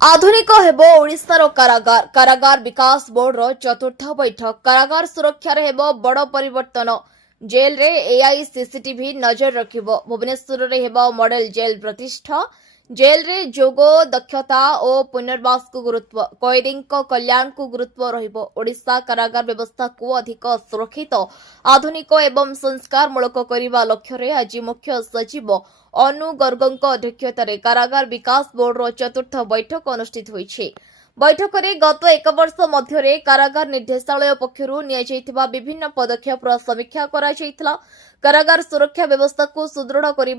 आधुनिक हेबो ओडिशार कारागार कारागार विकास बोर्ड रो चतुर्थ बैठक कारागार सुरक्षा रे हेबो बड़ परिवर्तन जेल रे एआई सीसीटीवी नजर रखिबो भुवनेश्वर रे हेबो मॉडल जेल प्रतिष्ठा जेल रे जोगो दक्षता और पुनर्वास को गुरुत्व कैदी कल्याण को गुरुत्व रहिबो ओडिशा कारागार व्यवस्था को अधिक सुरक्षित आधुनिक एवं संस्कार मूलक करने लक्ष्य रे आज मुख्य सचिव अनु गर्गଙ୍କ अध्यक्षतार कारागार विकास बोर्ड चतुर्थ बैठक अनुष्ठित होईछि। बैठक में गत एक वर्ष मध्य कारागार निर्देशालय पक्षर विभिन्न पदक्षेप समीक्षा कराଯାଇଥିଲା। कारागार सुरक्षा व्यवस्था को सुदृढ़ करने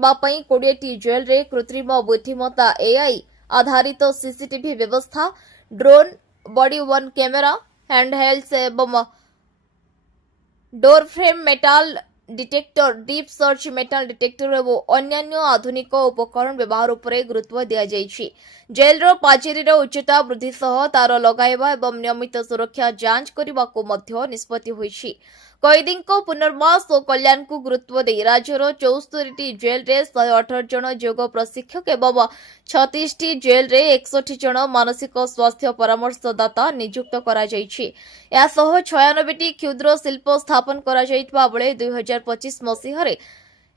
20टी जेल रे कृत्रिम बुद्धिमत्ता एआई आधारित सीसीटीवी व्यवस्था ड्रोन बॉडी वन कैमेरा हैंडहेल्ड्स एवं door frame metal detector deep search metal detector और अन्य आधुनिक उपकरण व्यवहार उपरे गुरुत्व दिया जायछि। जेल रो पाचेरी उच्चता वृद्धि सह तार लगाइबा एवं नियमित सुरक्षा जांच करने को मध्य निष्पत्ति होईछि। कैदी पुनर्वास और कल्याण को गुरुत्व दे राज्यर 74टी जेल रे 118 जन योग प्रशिक्षक एवं 36टी जेल रे 61 जन मानसिक स्वास्थ्य परामर्शदाता नियुक्त करा जायछि। या सह 96टी क्षुद्र शिल्प स्थापन करा जायतबा बेले 2025 मसीह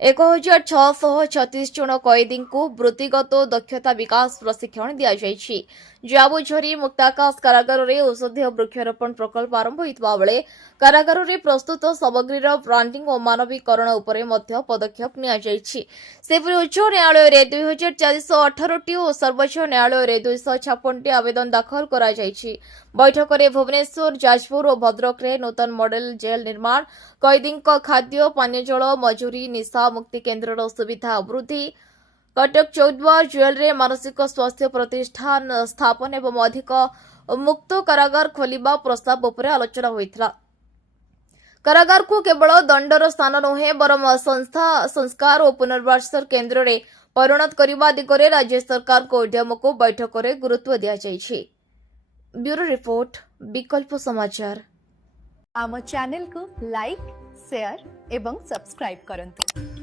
1636 जन कैदी को वृत्तिगत दक्षता विकास प्रशिक्षण दिया जायछि। जाबुझरी मुक्ताकाश कारागार रे औषधीय वृक्षारोपण प्रकल्प आरंभ होइतबा बेले कारागार रे प्रस्तुत सामग्रीर ब्रांडिंग और मानवीकरण उपरे मध्य पदक्षेप निया जायछि। सेपरि उच्च न्यायालय रे 2418टी और सर्वोच्च न्यायालय रे 256टी आवेदन दाखल करा जायछि। बैठक में भुवनेश्वर जाजपुर और भद्रक रे नूतन मॉडल जेल निर्माण कैदी खाद्य पानीय जल मजूरी निशा मुक्ति केन्द्र सुविधा वृद्धि कटक चौद्वार जेल रे मानसिक स्वास्थ्य प्रतिष्ठान स्थापन एवं अधिक मुक्त कारागार खोलिबा प्रस्ताव उपरे आलोचना होइथिला। कारागार को केवल दंडर स्थान नुहे बरम संस्कार और पुनर्वास केन्द्र रे परिणत करने दिगरे राज्य सरकार को उद्यम को बैठक में गुरुत्व दिया जायछि। ब्यूरो रिपोर्ट विकल्प समाचार। आम चैनल को लाइक शेयर एवं सब्सक्राइब करंतु।